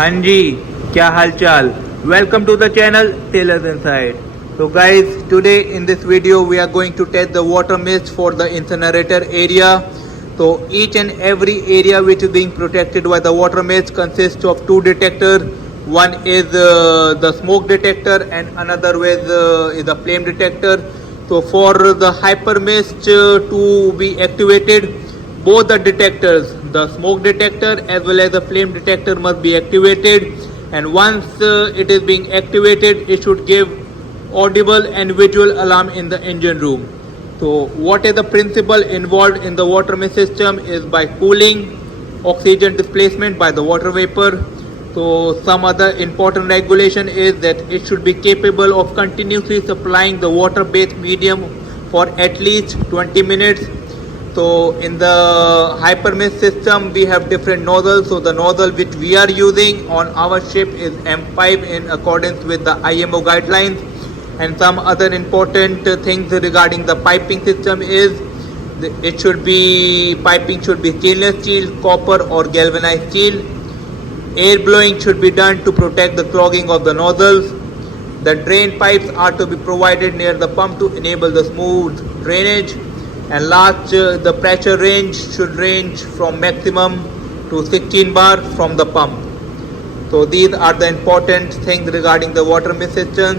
हाँ जी, क्या हाल चाल? Welcome to the channel Tailors Inside. So guys, today in this video we are going to test the water mist for the incinerator area. So each and every area which is being protected by the water mist consists of two detectors. One is the smoke detector and another is the flame detector. So for the hyper mist to be activated, both the detectors, the smoke detector as well as the flame detector, must be activated, and once it is being activated, it should give audible and visual alarm in the engine room. So what is the principle involved in the water mist system is by cooling, oxygen displacement by the water vapor. So some other important regulation is that it should be capable of continuously supplying the water based medium for at least 20 minutes. So in the hypermist system we have different nozzles. So the nozzle which we are using on our ship is M5 in accordance with the IMO guidelines. And some other important things regarding the piping system is piping should be stainless steel, copper or galvanized steel. Air blowing should be done to protect the clogging of the nozzles. The drain pipes are to be provided near the pump to enable the smooth drainage. And last, the pressure range should range from maximum to 16 bar from the pump. So these are the important things regarding the water mist system.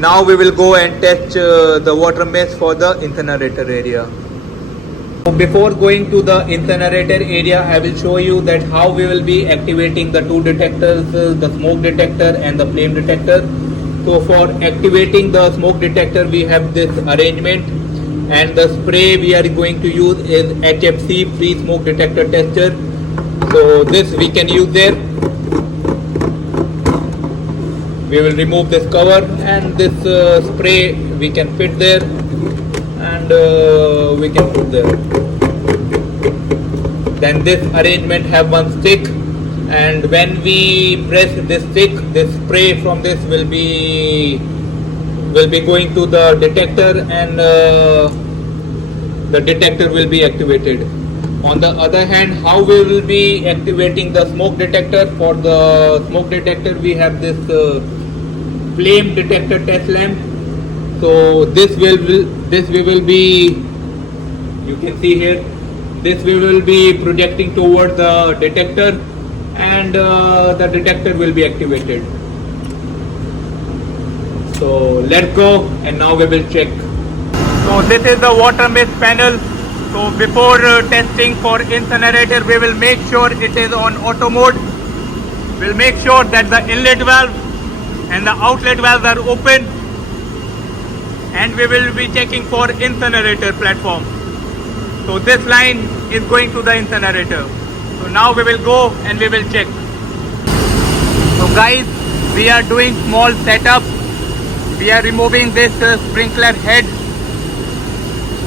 Now we will go and test the water mist for the incinerator area. So before going to the incinerator area, I will show you that how we will be activating the two detectors, the smoke detector and the flame detector. So for activating the smoke detector, we have this arrangement. And the spray we are going to use is HFC free smoke detector tester. So this we can use there. We will remove this cover and this spray we can fit there, and we can put there. Then this arrangement have one stick, and when we press this stick, this spray from this will be going to the detector, and the detector will be activated. On the other hand, how we will be activating the smoke detector? For the smoke detector we have this flame detector test lamp. So this we will be, you can see here, this we will be projecting toward the detector, and the detector will be activated. So let's go, and now we will check. So this is the water mist panel. So before testing for incinerator, we will make sure it is on auto mode. We'll make sure that the inlet valve and the outlet valves are open, and we will be checking for incinerator platform. So this line is going to the incinerator. So now we will go and we will check. So guys, we are doing small setup. We are removing this sprinkler head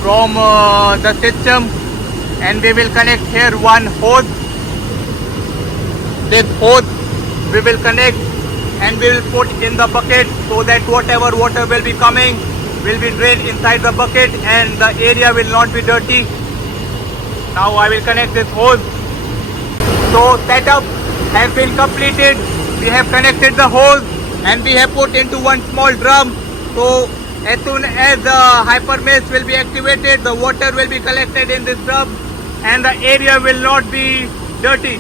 from the system, and we will connect here one hose. This hose we will connect and we will put in the bucket, so that whatever water will be coming will be drained inside the bucket and the area will not be dirty. Now I will connect this hose. So setup has been completed. We have connected the hose and we have put into one small drum. So as soon as the hyper mist will be activated, the water will be collected in this drum and the area will not be dirty.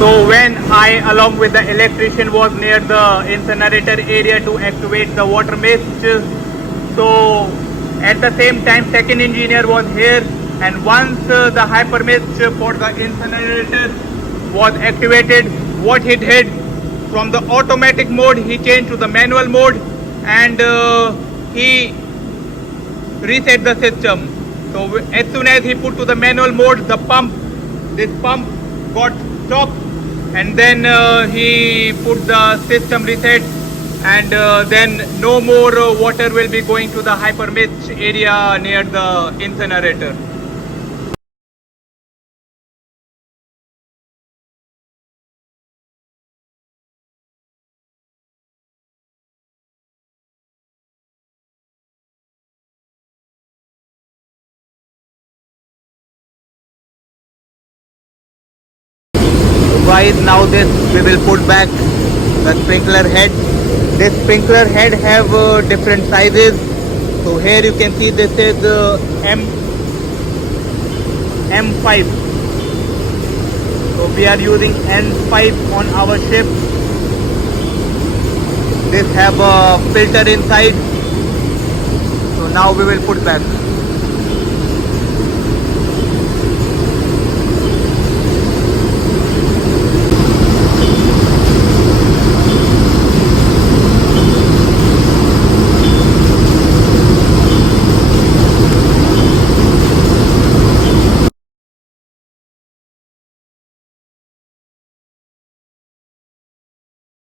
So when I along with the electrician was near the incinerator area to activate the water mist. So at the same time second engineer was here, and once the hyper mist for the incinerator was activated, what he did, from the automatic mode he changed to the manual mode, and he reset the system. So as soon as he put to the manual mode, this pump got stopped, and then he put the system reset, and then no more water will be going to the hyper mist area near the incinerator. Guys, now this we will put back the sprinkler head. This sprinkler head have different sizes. So here you can see this is M5. So we are using N5 on our ship. This have a filter inside. So now we will put back.